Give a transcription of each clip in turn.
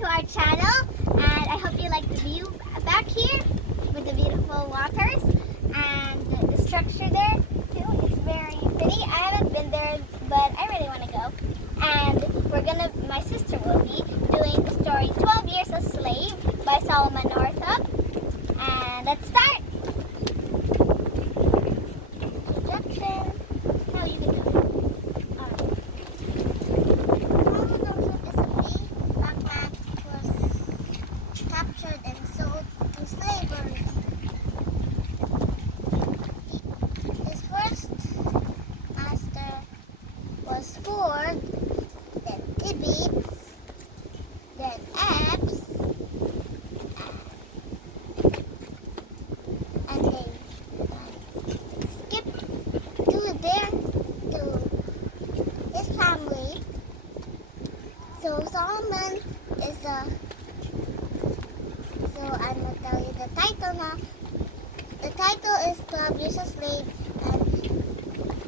to our channel, and I hope you like the view back here with the beautiful waters and the structure there too. It's very pretty. I haven't been there, but I really want to go. And my sister will be doing the story 12 Years a Slave by Solomon Northup. And let's start. Introduction. No, you can do it. Captured and sold to slavery. His first master was Ford, then Tibbets, then Epps, and they skipped to his family. So Solomon is So I'm going to tell you the title now. The title is 12 Years a Slave, and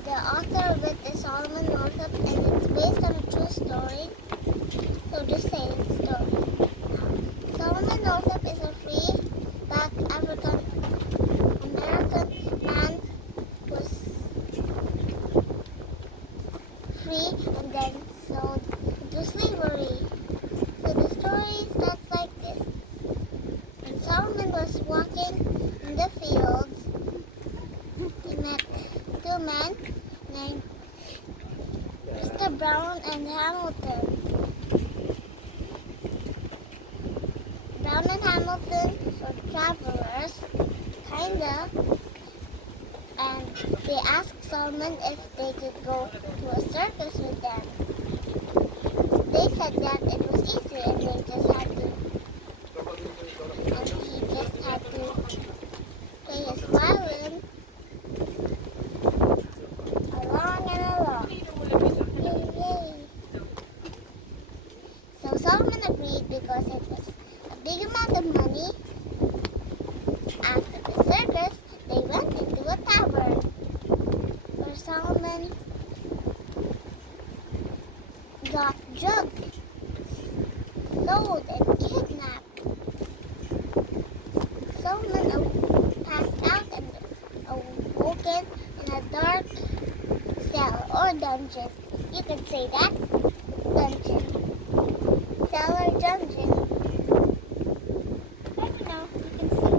the author of it is Solomon Northup, and it's based on a true story. So just say the story. Solomon Northup is a free black African American man who was free and then sold into slavery. So the story starts like this. Solomon was walking in the fields. He met two men named Mr. Brown and Hamilton. Brown and Hamilton were travelers, kinda, and they asked Solomon if they could go to a circus with them. They said that it was easy and he just had to play his violin along and along. Yay, yay. So Solomon agreed because it was a big amount of money. After the circus, they went into a tavern where Solomon got drugged, sold, and kidnapped. Solomon passed out and awoken in a dark cell or dungeon. You could say that. Dungeon. Cell or dungeon. I don't know. You can see.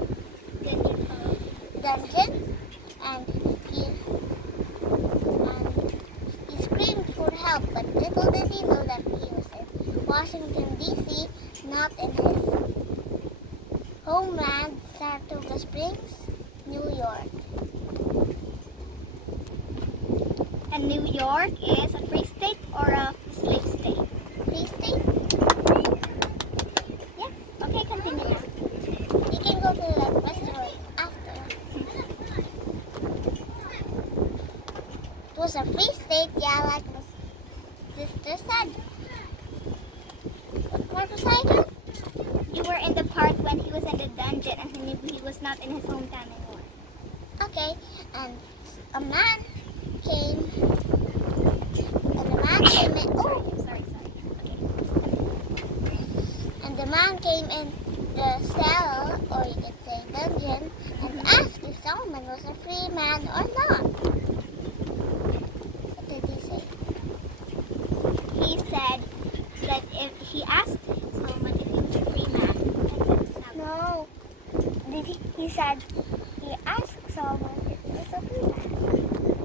Dungeon. And he screamed for help, but little did he know that he was in Washington, D.C., not in his homeland, Saratoga Springs, New York. And New York is a free state or a slave state? Free state? Yeah. Okay, continue now. You can go to that restaurant after. It was a free state, yeah, like my sister said. What part was I in? You were in the part when he was in the dungeon and he was not in his hometown anymore. Okay, and a man came, and the man came in, Sorry. Okay. and the man came in the cell, or you could say dungeon, and asked if Solomon was a free man or not. What did he say? He said that if he asked Solomon if he was a free man, No. he said he asked Solomon if he was a free man.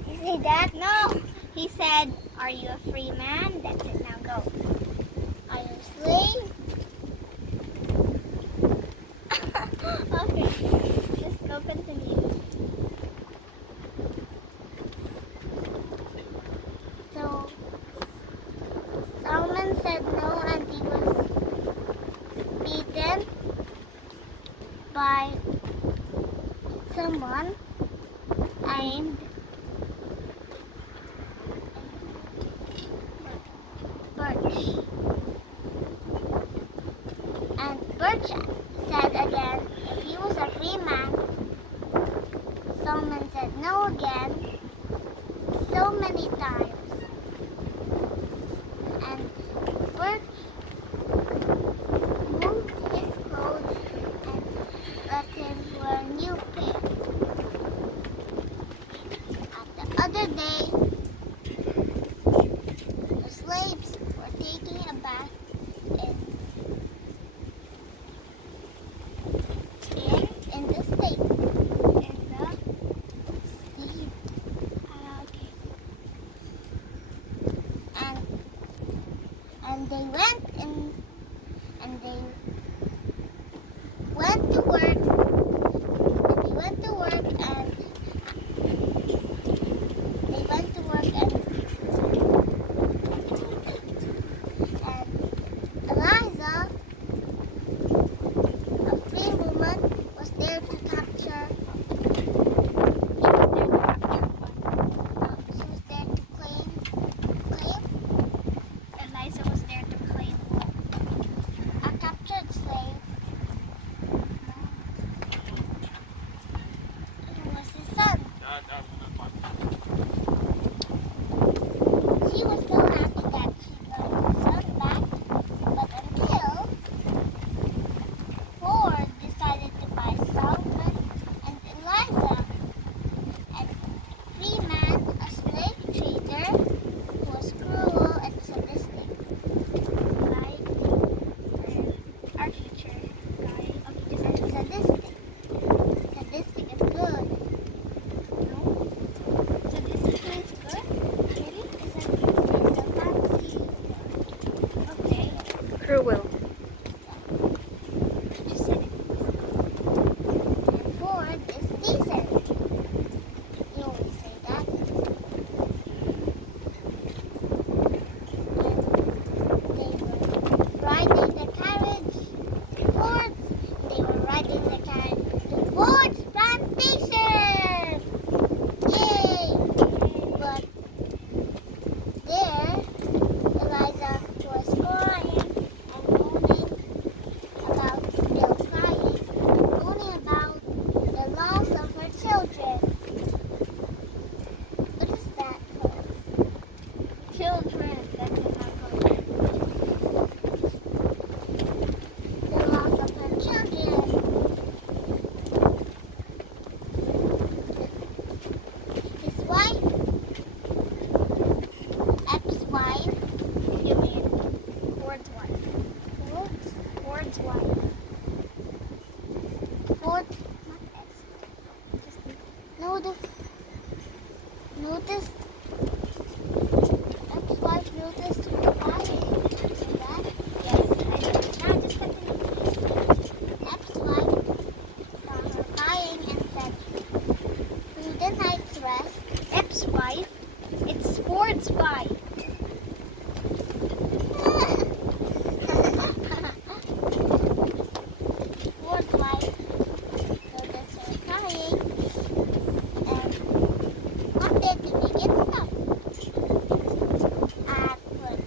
Did he say that? No. He said, "Are you a free man?" That's it. Now go. Are you a slave? Okay. Just go continue. So Solomon said no, and he was beaten by someone named Birch. And Birch said again if he was a free man. Solomon said no again, so many times. And Birch they went and they went to work. And they went to work and they went to work and Eliza, a free woman, was there to capture. She was there to claim. Eliza was there to claim what? A captured slave. Who was his son. She was so happy that she got her son back, but until Ford decided to buy Solomon and Eliza, and Freeman, a slave trader who was cruel and sadistic. Like our teacher guy. Okay, just And sadistic. Sadistic is good. no. So this is good? Really? It's a fancy. Okay. Cruel. Just said it. And Ford is decent. You always say that. And they were riding the carriage to Ford's. They were riding the carriage to Ford's plantation. Yay! But there, Eliza was crying and moaning about still crying, moaning about the loss of her children. What is that, folks? Children. That's in my book. The loss of her children. His wife, Epps' wife, You mean Ford's wife. Ford's, Ford's wife. Ford, Not S. Just noticed, Epps' wife noticed her crying. See that? yes. I know. Now just continue. Epps' wife saw her crying and said, "Through the night's rest, Epps' wife. It's Ford's wife. Ford's wife noticed her crying and wanted to make it stop. And when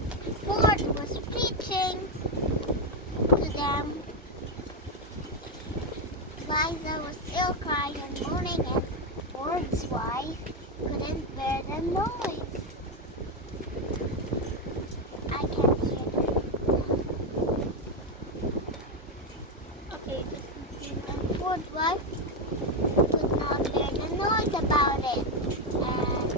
Ford was preaching to them, Liza was still crying and moaning, and Ford's wife couldn't bear the noise. I can't hear them. Okay. And Ford's wife could not bear the noise about it. And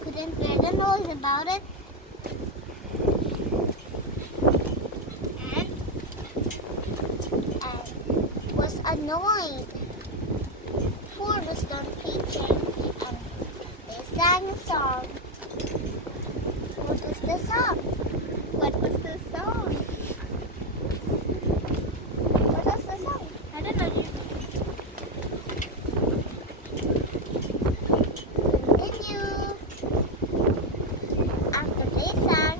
couldn't bear the noise about it. And was annoyed. Ford was done preaching and they sang a song. What was the song? What was the song? What was the song? I don't know. Continue. After they sang,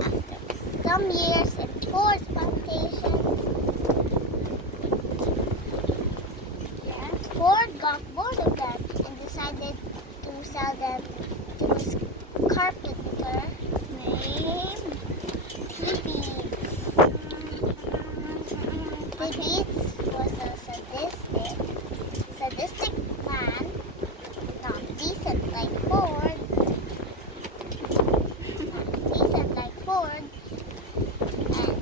after some years in Ford's plantation, Yeah. Ford got bored of them and decided to sell them to his carpenter named Beats. Beats was a sadistic man, not decent like Ford. Not decent like Ford. And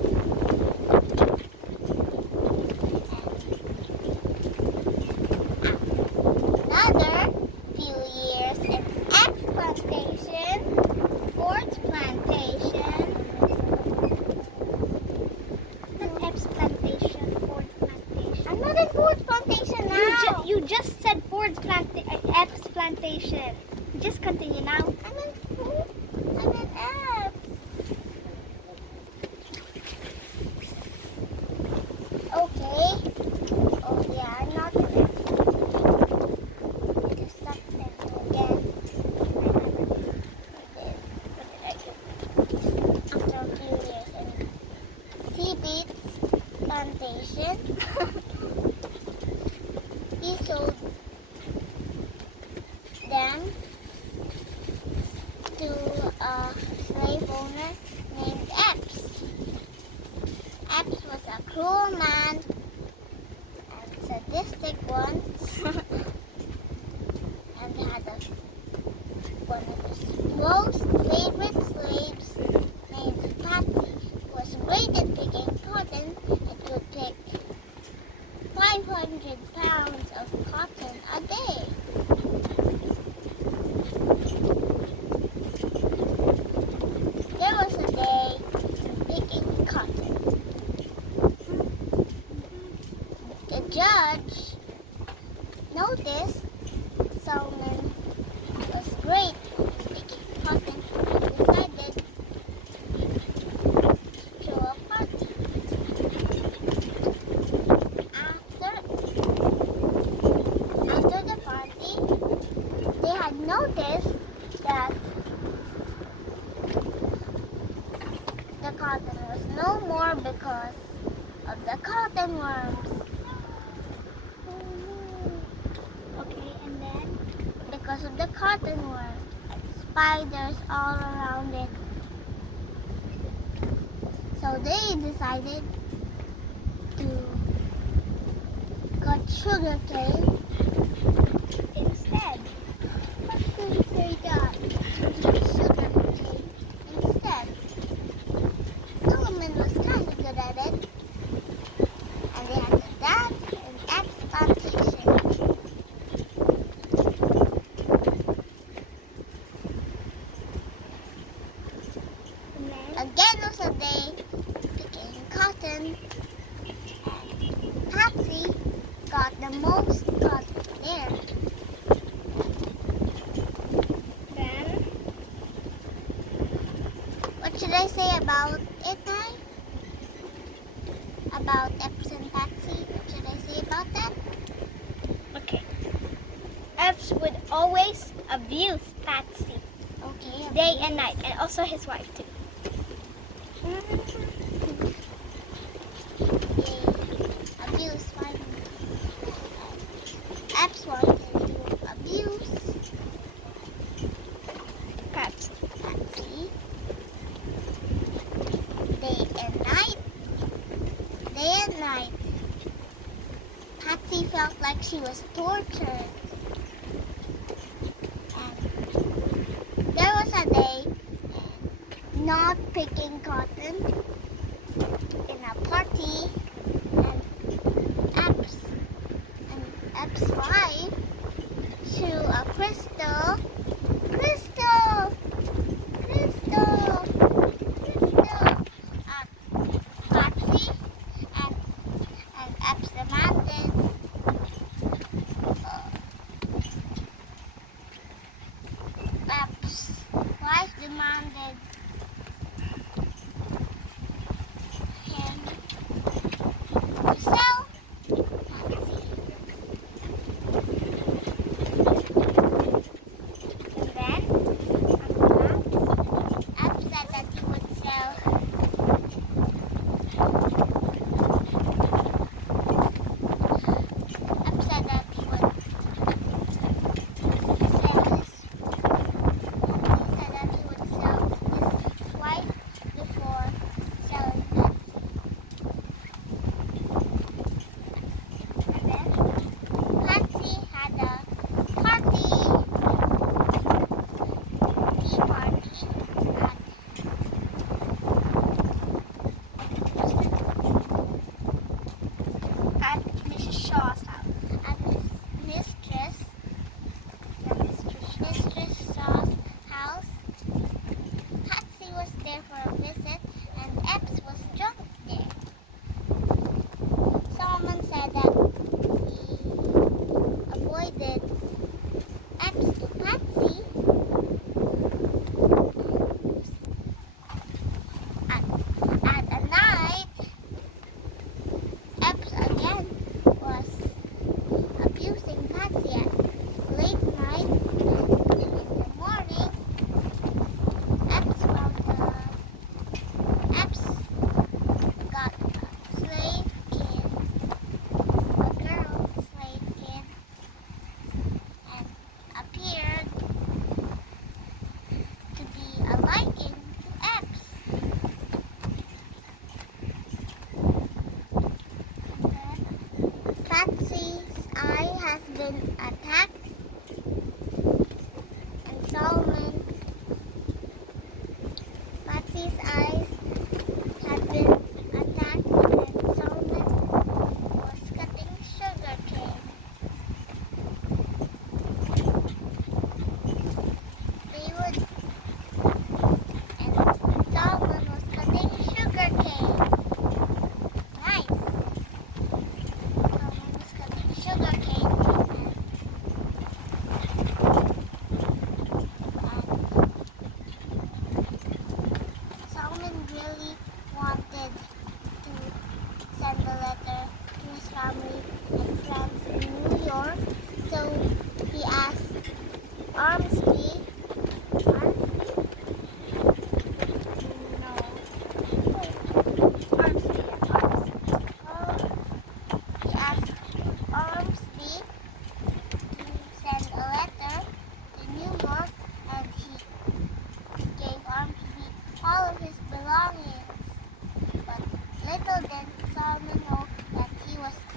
another few years in Epps plantation, He sold them to a slave owner named Epps. Epps was a cruel man and sadistic one, and had one of his most favorite slaves named Patsy, who was great at picking cotton and could pick 500 pounds of cotton a day. There was a day picking cotton. The judge noticed Solomon was great at picking cotton and decided to throw a party. After the party, they had noticed that the cotton was no more because of the cotton worms. Okay, and then? Because of the cotton worm and spiders all around it. So they decided to cut sugarcane Instead. How can you say that? Sugarcane instead. Solomon was kind of good at it. And they had to dance and act competition. And then? Again was a day picking cotton. And Patsy got the most cotton there. Then? What should I say about it, Ty? About Epps and Patsy? What should I say about that? Okay. Epps would always abuse Patsy Okay. day and night, and also his wife too. Abuse finally. Epps wanted to abuse Patsy. Patsy day and night. Day and night. Patsy felt like she was tortured. And there was a day not picking cotton in a party, and Epps' wife threw a crystal at Patsy, and Epps demanded Epps' wife demanded him to sell Patsy. And then? Epps said that he would sell Epps said that he would sell his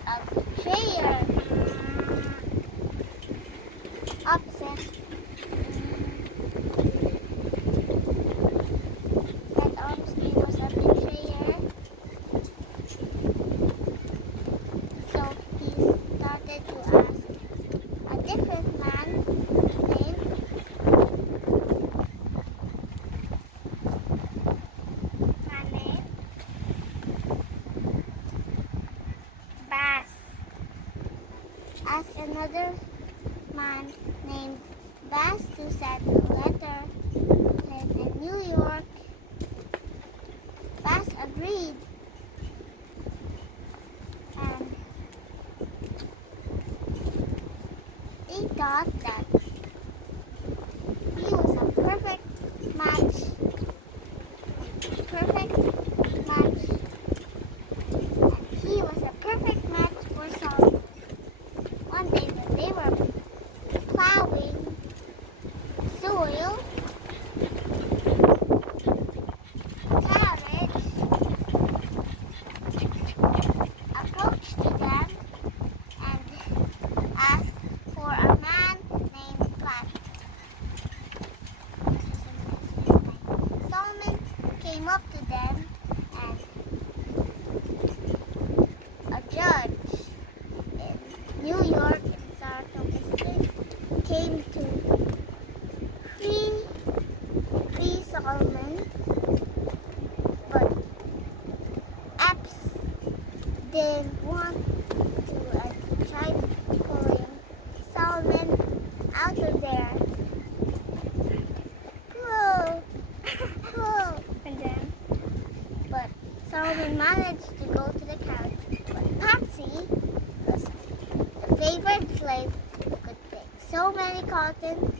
a chair. Upset. That honestly was a betrayer. So he started to ask a different man named Bass. asked another man named Bass to send a letter to him in New York. Bass agreed, and they thought that he was a perfect match. And he was a perfect match for Saul. One day when they were plowing soil, carriage approached them and asked for a man named Platt. Solomon came up to them, and a judge in New York in Saratoga came to free Solomon, but Epps didn't want to, and he tried pulling Solomon out of there. Pull, pull. And then, But Solomon managed to go to the carriage. But Patsy was the favorite slave who could pick so many cottons.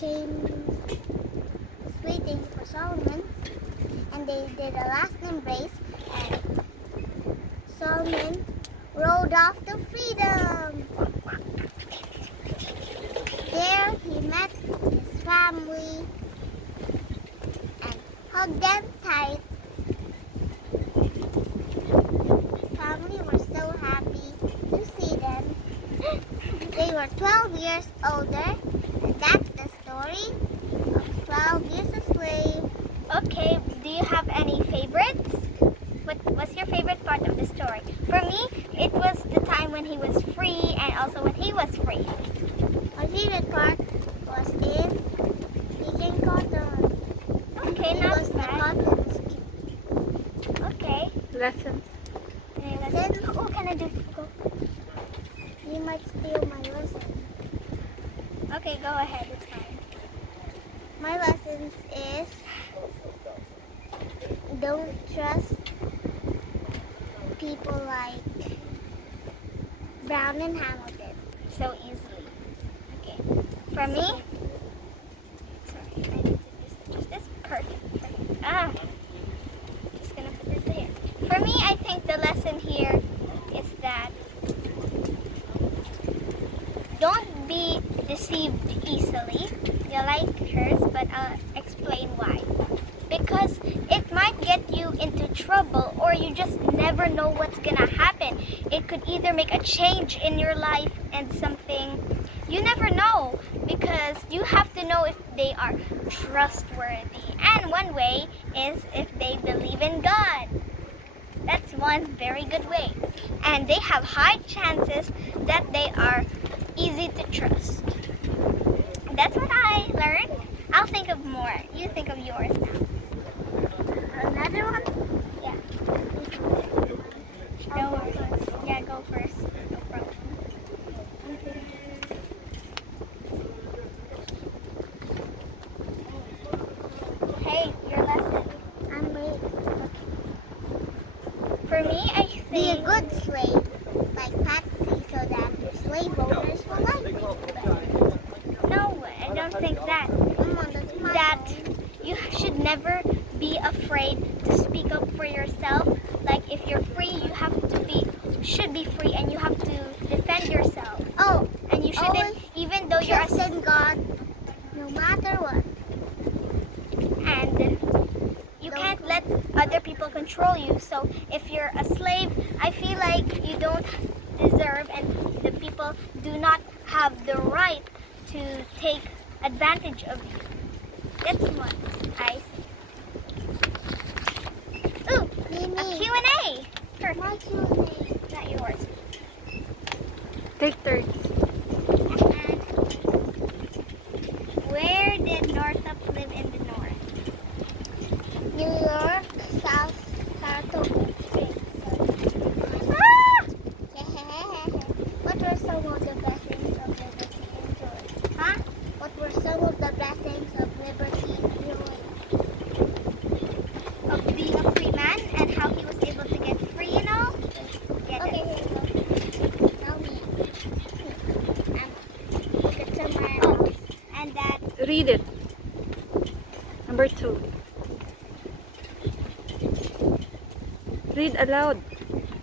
Was waiting for Solomon, and they did a last embrace, and Solomon rode off to freedom. There he met his family and hugged them tight. Family were so happy to see them. They were 12 years older, and that's the story of 12 Years a Slave. okay, do you have any favorites? What was your favorite part of the story? For me, it was the time when he was free and also when he was free. My favorite part was in picking cotton. Okay, It not was the bad. cotton skin. Okay. Lessons. Then Oh, can I do? Go. you might steal my lesson. Okay, go ahead. It's fine. My lessons is don't trust people like Brown and Hamilton. So easily. Okay. For me, sorry, I need to use this. Perfect. Ah, just gonna put this here. For me, I think the lesson here is that don't be deceived easily. You like hers, but I'll explain why. Because it might get you into trouble, or you just never know what's gonna happen. It could either make a change in your life and something. You never know, because you have to know if they are trustworthy. And one way is if they believe in God. That's one very good way. And they have high chances that they are easy to trust. That's what I learned. I'll think of more. You think of yours now. Another one? Yeah. I'll Go go first. Yeah, go first. No problem. Hey, your lesson. I'm late. For me, I think... Be a good slave, like Patsy, so that your slave owners will like you. No, I don't think that. Come on, that's my That phone. you should never be afraid to speak up for yourself. Like if you're free, you have to should be free, and you have to defend yourself. Oh, And you shouldn't, always even though you're trust in God, no matter what. and you can't let other other people control you. So if you're a slave, I feel like you don't deserve and the people do not have the right to take advantage of you. That's what I see. Ooh, a Q&A. Perfect. My Q&A. Not yours. Take turns. And where did Northup live in the north? New York, South, Saratoga. Ah! What were some of the blessings of liberty enjoyed? Huh? What were some of the blessings of liberty enjoyed? Of being a free man and how he was able to get free and all? Get Okay, it. here you go. Tell me. Look at somewhere Oh, else. and that Read it. Number 2. Read aloud.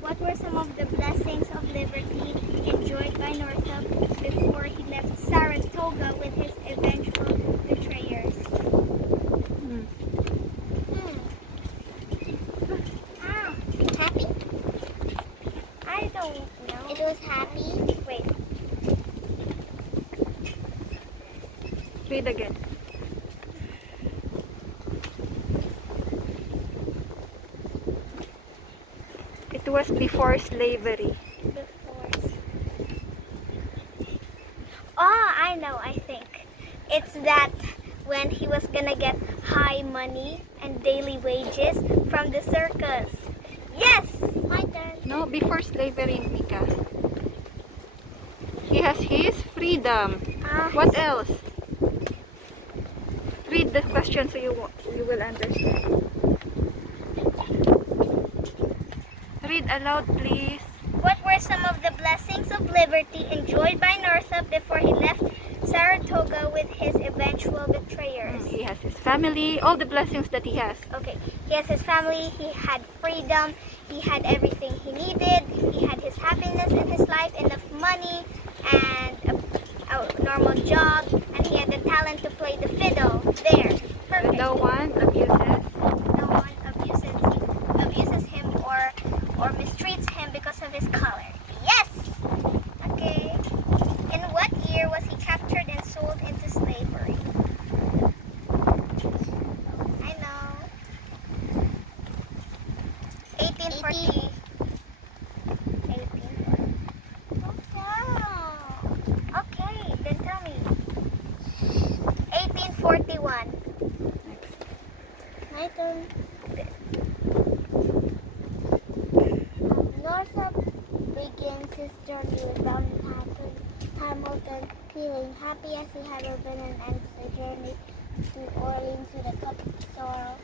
what were some of the blessings of liberty enjoyed by Northup before he left Saratoga with his eventual betrayers? Hmm. Ah, Happy? I don't know. It was happy. Wait. Read again. It was before slavery. Before. Oh, I know, I think. It's that when he was gonna get high money and daily wages from the circus. Yes! My turn. No, before slavery, Mika. He has his freedom. Ah, What else? Read the question so you will understand. Read aloud, please. what were some of the blessings of liberty enjoyed by Northup before he left Saratoga with his eventual betrayers? He has his family, all the blessings that he has. Okay, he has his family, he had freedom, he had everything he needed, he had his happiness in his life, enough money, and a normal job, and he had the talent to play the fiddle. There, And perfect. no one abuses. No one abuses him or mistreats him because of his color. Yes! Okay. In what year was he captured and sold into slavery? I know. 1840. 1840. Oh, okay, then tell me. 1841. My turn. Northup begins his journey with Hamilton, feeling happy as he had ever been, and ends the journey to Orleans with a cup of sorrow.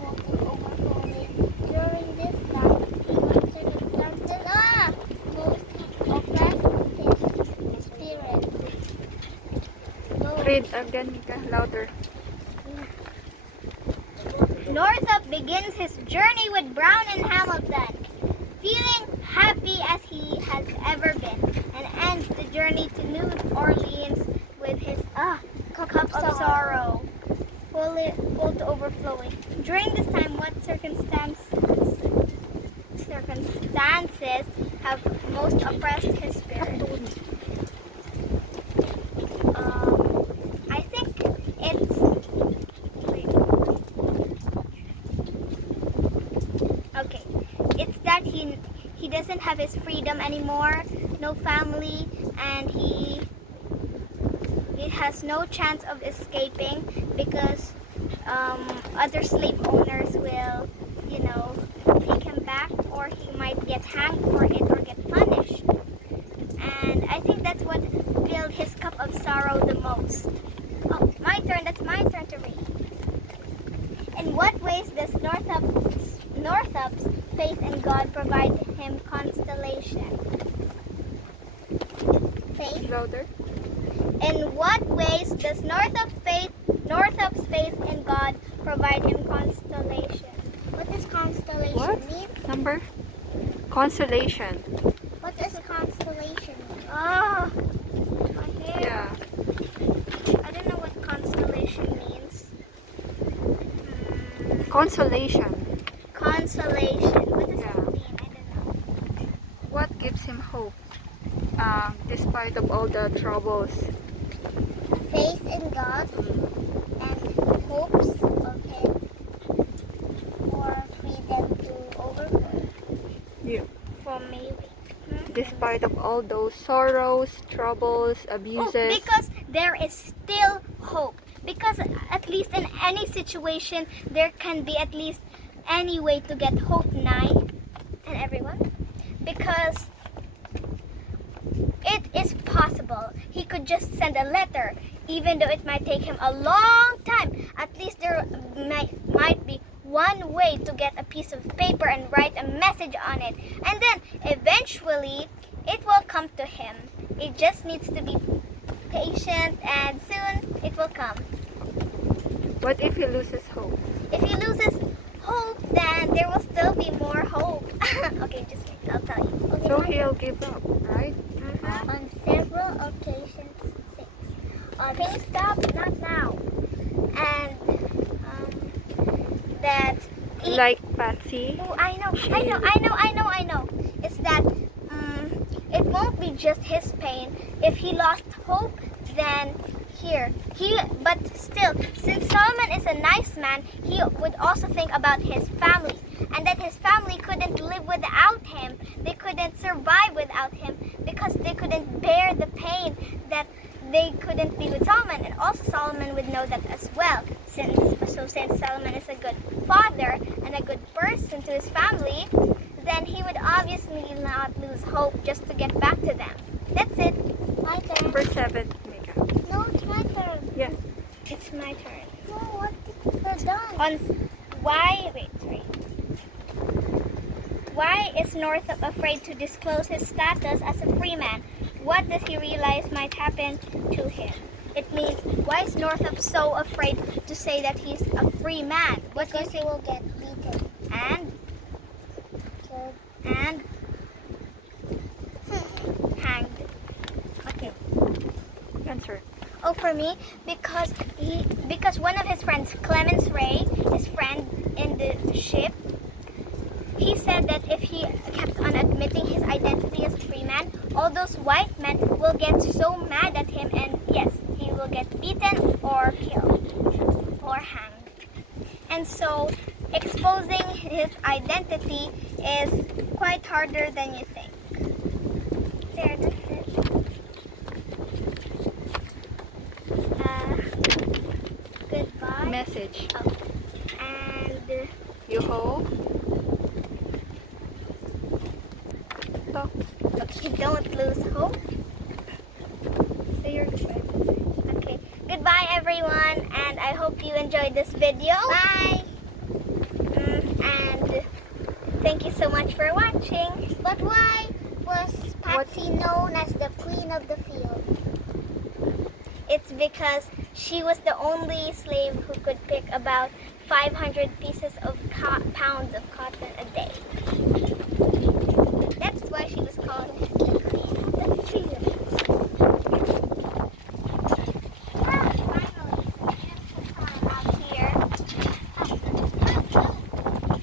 Walking overflowing. During this time, what circumstances most oppressed his spirit. Those Read again, Mika, louder. Northup begins his journey with Brown and Hamilton, feeling happy as he has ever been, and ends the journey to New Orleans with his cup of sorrow, full to overflowing. During this time, what circumstances have most oppressed his spirit? I think it's okay. It's that he doesn't have his freedom anymore, no family, and he has no chance of escaping because other slave owners will, take him back, or he might get hanged for it or get punished. And I think that's what filled his cup of sorrow the most. Oh, my turn. That's my turn to read. In what ways does Northup's faith in God provide him consolation? Faith? Louder. In what ways does Northup's faith in God provide him consolation? What does constellation What? mean? Number? Consolation. What does constellation mean? Oh, my hair. Yeah. I don't know what constellation means. Consolation. Consolation. What does Yeah. that mean? I don't know. What gives him hope? Despite of all the troubles. Faith in God and hopes of Him for freedom to overcome. Yeah. For maybe. Despite of all those sorrows, troubles, Oh, abuses. because there is still hope. Because at least in any situation, there can be at least any way to get hope nigh and everyone. Because it is possible. He could just send a letter, even though it might take him a long time. At least there might be one way to get a piece of paper and write a message on it. And then eventually it will come to him. It just needs to be patient and soon it will come. What if he loses hope? If he loses hope, then there will still be more hope. Okay, just wait, I'll tell you. Okay, So he'll give up, right? On several occasions, Okay, stop, not now. And that Like Patsy. oh, I know. It's that it won't be just his pain. If he lost hope, then but still, since Solomon is a nice man, he would also think about his family, and that his family couldn't live without him. They couldn't survive without him because they couldn't bear the pain that they couldn't be with Solomon. And also Solomon would know that as well. Since Solomon is a good father and a good person to his family, then he would obviously not lose hope just to get back to them. That's it. my turn. Number 7, Mika. No, it's my turn. Yeah. It's my turn. No, what? We're done. On why why is Northup afraid to disclose his status as a free man? What does he realize might happen to him? It means, why is Northup so afraid to say that he's a free man? What do you Because he think? will get beaten. And Killed. hanged. Okay. Answer. Oh, for me, because one of his friends, Clemens Ray, his friend in the ship, he said that if he kept on admitting his identity as a free man, all those white men will get so mad at him, and yes, he will get beaten or killed or hanged. And so exposing his identity is quite harder than you think. There, that's it. Goodbye. Message. And You hope. Talk. you don't lose hope. Say your goodbye message. Okay. Goodbye, everyone, and I hope you enjoyed this video. Bye. And thank you so much for watching. But why was Patsy known as the queen of the field? It's because she was the only slave who could pick about 500 pieces of pounds of cotton a day. That's why she was called the queen of the field.